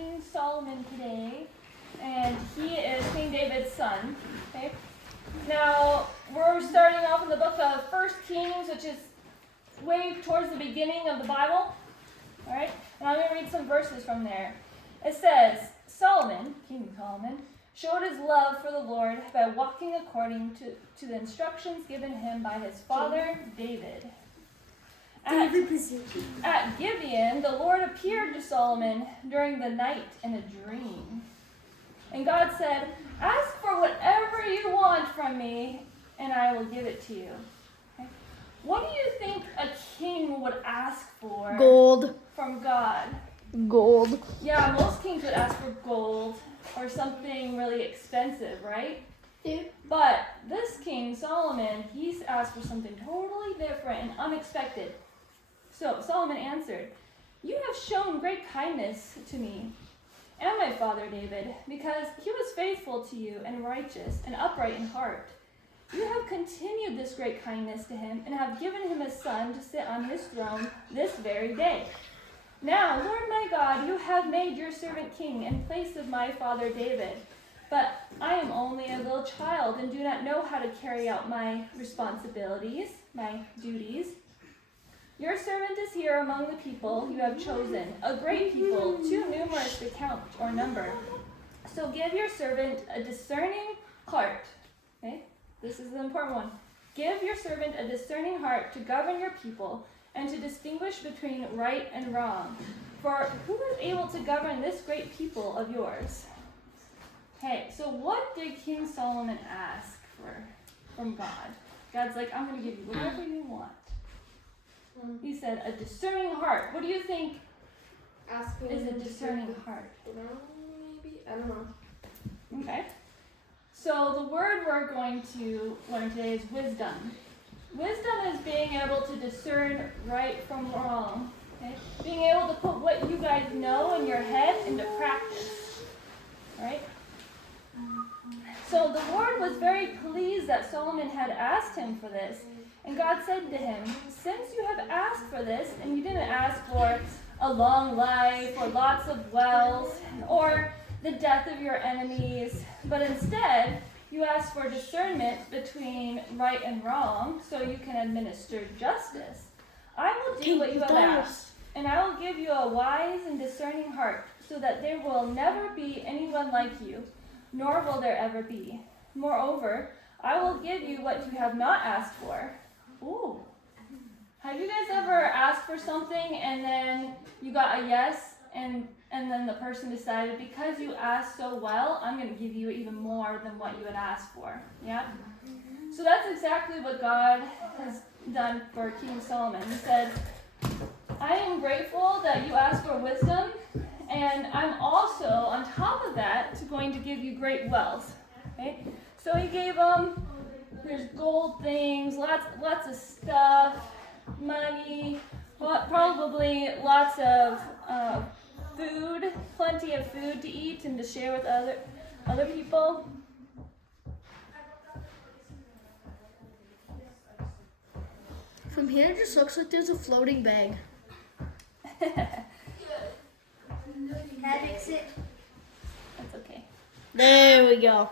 King Solomon today, and he is King David's son. Okay. Now we're starting off in the book of 1 Kings, which is way towards the beginning of the Bible. All right, and I'm going to read some verses from there. It says, Solomon, King Solomon, showed his love for the Lord by walking according to the instructions given him by his father David. At Gibeon, the Lord appeared to Solomon during the night in a dream. And God said, ask for whatever you want from me, and I will give it to you. Okay? What do you think a king would ask for? Gold. From God? Gold. Yeah, most kings would ask for gold or something really expensive, right? Yeah. But this king, Solomon, he's asked for something totally different and unexpected. So Solomon answered, you have shown great kindness to me and my father David, because he was faithful to you and righteous and upright in heart. You have continued this great kindness to him and have given him a son to sit on his throne this very day. Now, Lord my God, you have made your servant king in place of my father David. But I am only a little child and do not know how to carry out my responsibilities, my duties. Your servant is here among the people you have chosen, a great people, too numerous to count or number. So give your servant a discerning heart. Okay? This is the important one. Give your servant a discerning heart to govern your people and to distinguish between right and wrong. For who is able to govern this great people of yours? Okay, so what did King Solomon ask for from God? God's like, I'm going to give you whatever you want. He said, a discerning heart. What do you think is a discerning heart? Maybe? I don't know. Okay. So the word we're going to learn today is wisdom. Wisdom is being able to discern right from wrong. Okay? Being able to put what you guys know in your head into practice. Right? So the Lord was very pleased that Solomon had asked him for this. And God said to him, since you have asked for this, and you didn't ask for a long life or lots of wealth or the death of your enemies, but instead you asked for discernment between right and wrong so you can administer justice, I will do what you have asked, and I will give you a wise and discerning heart so that there will never be anyone like you, nor will there ever be. Moreover, I will give you what you have not asked for. Ooh. Have you guys ever asked for something and then you got a yes and then the person decided, because you asked so well, I'm going to give you even more than what you had asked for? Yeah? So that's exactly what God has done for King Solomon. He said, I am grateful that you asked for wisdom, and I'm also, on top of that, going to give you great wealth. Okay? So he gave him, there's gold things, lots of stuff, money, probably lots of food, plenty of food to eat and to share with other people. From here, it just looks like there's a floating bag. That makes it. That's okay. There we go.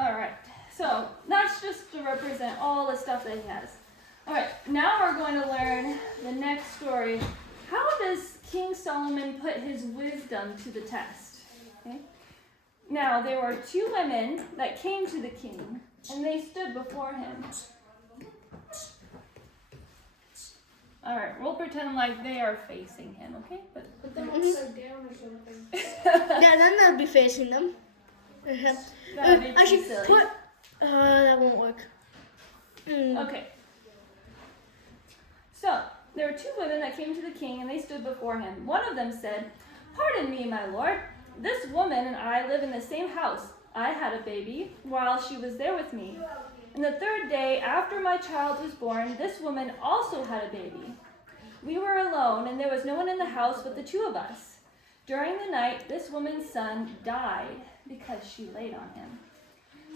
All right, so that's just to represent all the stuff that he has. All right, now we're going to learn the next story. How does King Solomon put his wisdom to the test? Okay. Now, there were two women that came to the king, and they stood before him. All right, we'll pretend like they are facing him, okay? Put them upside down or something. Yeah, then they'll be facing them. That'd be I too should silly. put. That won't work. Okay. So, there were two women that came to the king, and they stood before him. One of them said, pardon me, my lord. This woman and I live in the same house. I had a baby while she was there with me. And the third day after my child was born, this woman also had a baby. We were alone, and there was no one in the house but the two of us. During the night, this woman's son died because she laid on him.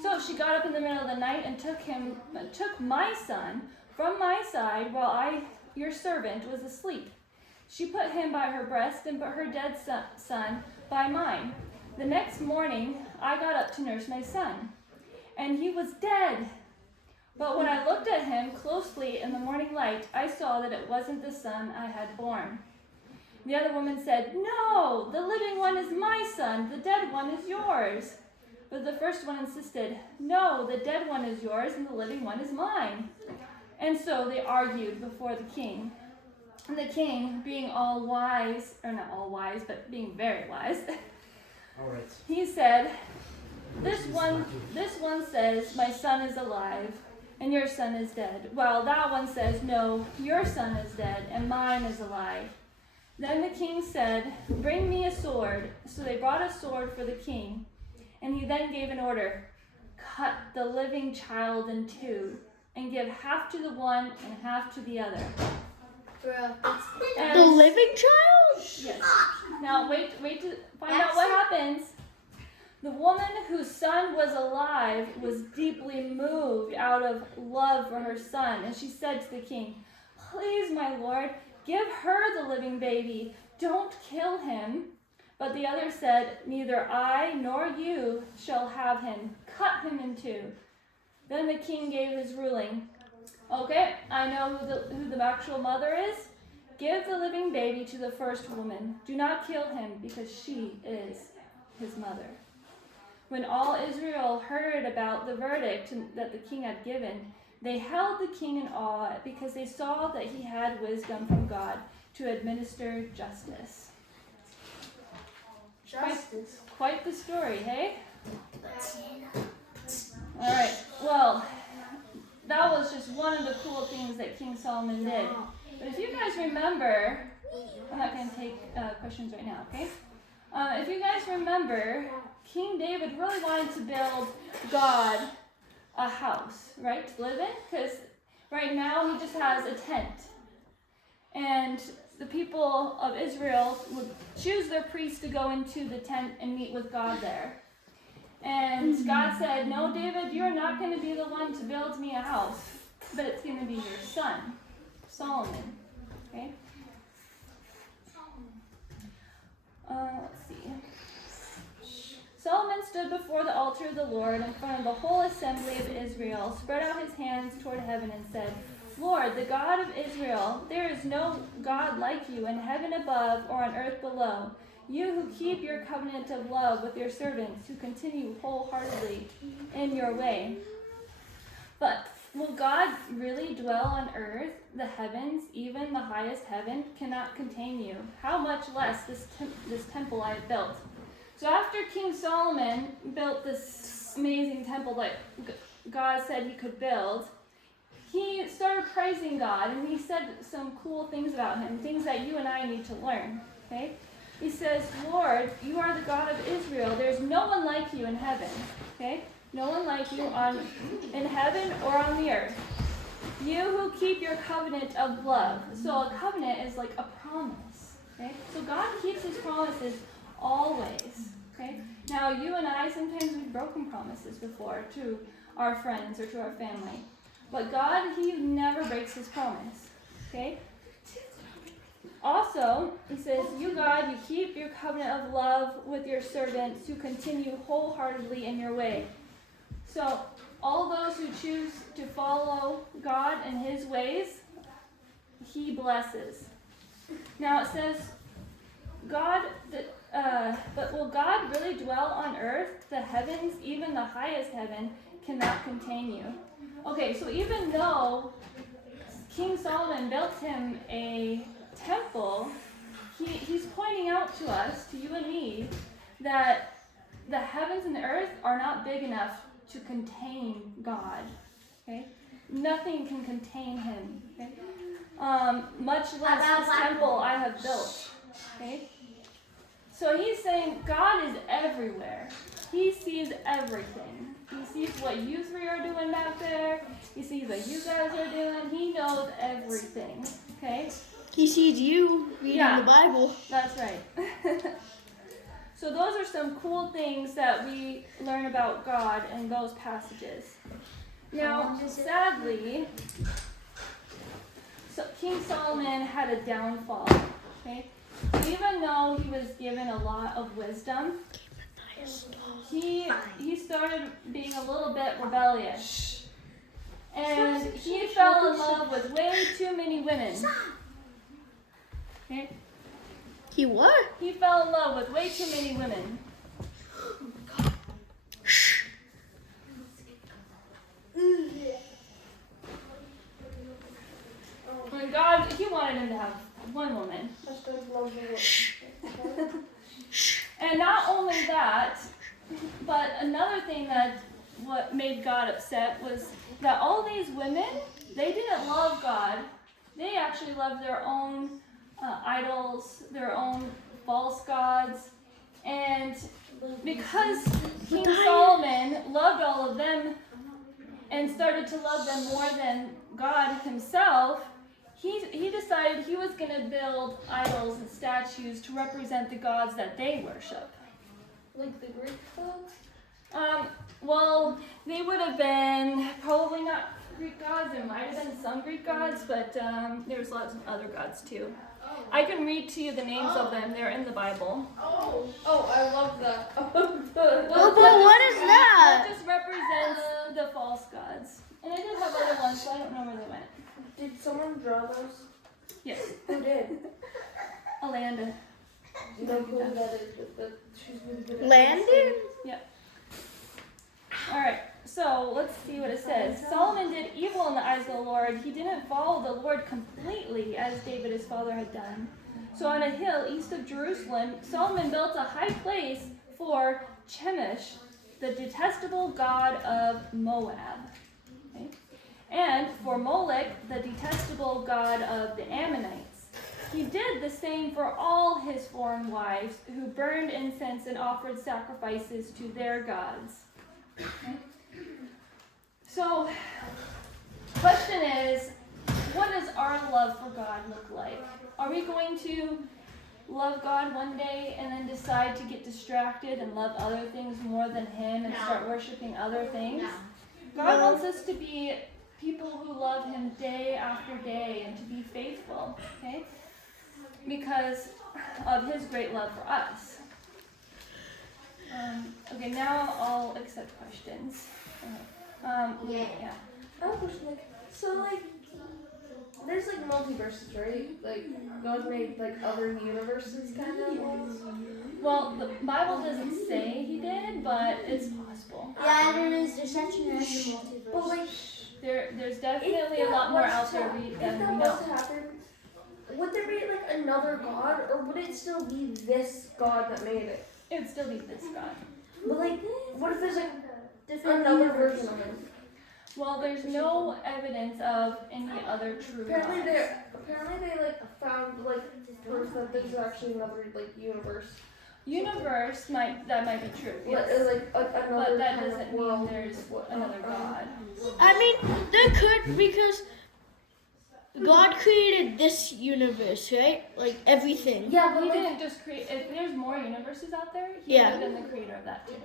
So she got up in the middle of the night and took my son from my side while I, your servant, was asleep. She put him by her breast and put her dead son by mine. The next morning, I got up to nurse my son, and he was dead. But when I looked at him closely in the morning light, I saw that it wasn't the son I had born. The other woman said, "No, the living one is my son, the dead one is yours." But the first one insisted, "No, the dead one is yours, and the living one is mine." And so they argued before the king. And the king, being all wise, or not all wise, but being very wise, he said, This one says, my son is alive, and your son is dead, while that one says, no, your son is dead, and mine is alive. Then the king said, bring me a sword. So they brought a sword for the king, and he then gave an order, cut the living child in two, and give half to the one and half to the other. The living child? Yes. Now wait to find out what happens. The woman whose son was alive was deeply moved out of love for her son, and she said to the king, please, my lord, give her the living baby. Don't kill him. But the other said, neither I nor you shall have him. Cut him in two. Then the king gave his ruling. Okay, I know who the actual mother is. Give the living baby to the first woman. Do not kill him, because she is his mother. When all Israel heard about the verdict that the king had given, they held the king in awe, because they saw that he had wisdom from God to administer justice. Quite the story, hey? All right, well, that was just one of the cool things that King Solomon did. But if you guys remember, I'm not going to take questions right now, okay? If you guys remember, King David really wanted to build God a house, right, to live in, because right now he just has a tent. And the people of Israel would choose their priests to go into the tent and meet with God there. And God said, no, David, you're not going to be the one to build me a house, but it's going to be your son, Solomon. Okay? Let's see. Solomon stood before the altar of the Lord in front of the whole assembly of Israel, spread out his hands toward heaven and said, Lord, the God of Israel, there is no God like you in heaven above or on earth below. You who keep your covenant of love with your servants, who continue wholeheartedly in your way. But will God really dwell on earth? The heavens, even the highest heaven, cannot contain you. How much less this temple I have built? So after King Solomon built this amazing temple that God said he could build, he started praising God, and he said some cool things about him, things that you and I need to learn, okay? He says, Lord, you are the God of Israel. There's no one like you in heaven, okay? No one like you in heaven or on the earth. You who keep your covenant of love. So a covenant is like a promise, okay? So God keeps his promises always, okay? Now, you and I, sometimes we've broken promises before to our friends or to our family. But God, he never breaks his promise, okay? Also, he says, you, God, you keep your covenant of love with your servants who continue wholeheartedly in your way. So, all those who choose to follow God and his ways, he blesses. Now it says, but will God really dwell on earth? The heavens, even the highest heaven, cannot contain you. Okay, so even though King Solomon built him a temple, he's pointing out to us, to you and me, that the heavens and the earth are not big enough to contain God. Okay, nothing can contain him. Okay, much less this temple I have built. Okay, so he's saying God is everywhere. He sees everything. He sees what you three are doing back there. He sees what you guys are doing. He knows everything. Okay. He sees you reading the Bible. That's right. So those are some cool things that we learn about God in those passages. Now, sadly, King Solomon had a downfall. Okay? Even though he was given a lot of wisdom, he started being a little bit rebellious. And he fell in love with way too many women. Okay? He what? He fell in love with way too many women. When God, he wanted him to have one woman. And not only that, but another thing that what made God upset was that all these women, they didn't love God. They actually loved their own idols, their own false gods. And because King Solomon loved all of them and started to love them more than God himself, he decided he was going to build idols and statues to represent the gods that they worship. Like the Greek gods? Well, they would have been probably not Greek gods. There might have been some Greek gods, but there's lots of other gods too. I can read to you the names of them. They're in the Bible. Oh, I love that. Oh, but what is that? That just represents the false gods. And I did have other ones, but I don't know where they went. Did someone draw those? Yes, Who did? Alanda. You know who that is, but she's really good at Landon? All right, so let's see what it says. Solomon did evil in the eyes of the Lord. He didn't follow the Lord completely as David his father had done. So on a hill east of Jerusalem, Solomon built a high place for Chemosh, the detestable god of Moab. Okay? And for Molech, the detestable god of the Ammonites. He did the same for all his foreign wives who burned incense and offered sacrifices to their gods. Okay? So, question is, what does our love for God look like? Are we going to love God one day and then decide to get distracted and love other things more than Him and start worshiping other things? God wants us to be people who love Him day after day and to be faithful, okay? Because of His great love for us. Okay, now I'll accept questions. Yeah. I have a question, there's multiverses, right? Like, God made other universes kind of. Well, the Bible doesn't say He did, but it's possible. Yeah, there is. There's such an multiverse. But There's definitely a lot more out there than if we that know. was to happen, would there be another God, or would it still be this God that made it? It would still be this God. But what if there's Different another universe. version of him? Well, there's no evidence of any other true Apparently gods. they found proof that there's actually another universe. Universe might be true, yes. Another But that kind of doesn't mean world. there's another God. I mean, there could, because God created this universe, right? Like everything. Yeah, He but didn't just create. If there's more universes out there, He Yeah. would have been the creator of that too.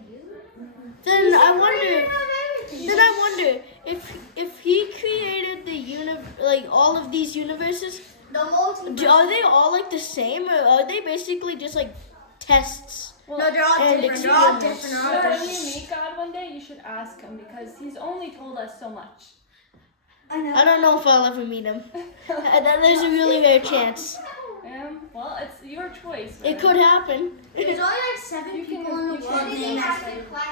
Then I wonder if He created the all of these universes, The multiverse. are they all the same, or are they basically just tests? Well, No, they're all And different. They're all experiments. different. when you meet God one day, you should ask Him because He's only told us so much. I know. I don't know if I'll ever meet Him. There's a really rare chance. Well, it's your choice. It right? could happen. There's only 7